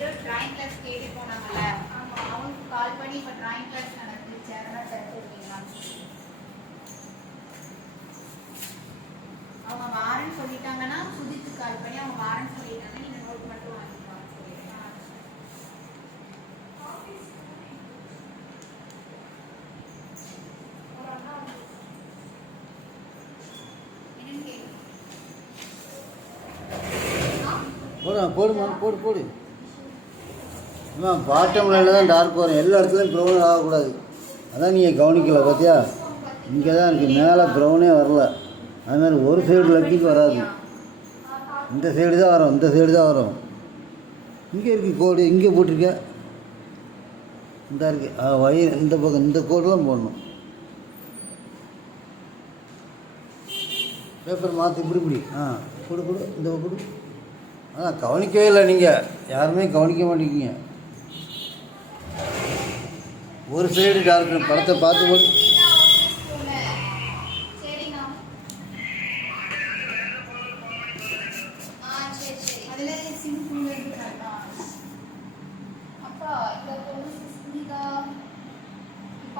ஏதோ drawing class கேட்டு போனாங்கல்ல, அவனுக்கு கால் பண்ணி இப்போ டிராயிங் கிளாஸ் நடந்துச்சு, அதெல்லாம் தெரிஞ்சுருக்கீங்களா? அவங்க வாரன்னு சொல்லிட்டாங்கன்னா சுதித்து கால் பண்ணி அவங்க வாரன்னு சொல்லிட்டாங்கன்னா நீங்கள் நோட் மட்டும் வாங்கிக்கலாம். போடுமா போடு. பாட்டம் லைனில் தான் டார்க் வரும், எல்லா இடத்துலையும் ப்ரௌன் ஆகக்கூடாது. அதான் நீங்கள் கவனிக்கலை பார்த்தியா? இங்கே தான் இருக்குது, மேலே ப்ரௌனே வரல. அதுமாதிரி ஒரு சைடு லக்கிக்கு வராது, இந்த சைடு தான் வரும், இந்த சைடு தான் வரும். இங்கே இருக்குது கோடு, இங்கே போட்டிருக்க இந்த இருக்குது வயிறு, இந்த பக்கம் இந்த கோடெலாம் போடணும். பேப்பர் மாற்றி இப்படி கொடு இந்த கொடு. கவனிக்கவே இல்லை, நீங்கள் யாருமே கவனிக்க மாட்டேங்கிங்க. ஒரு சைடு டார்க் படத்தை பார்த்து போடு. அப்பா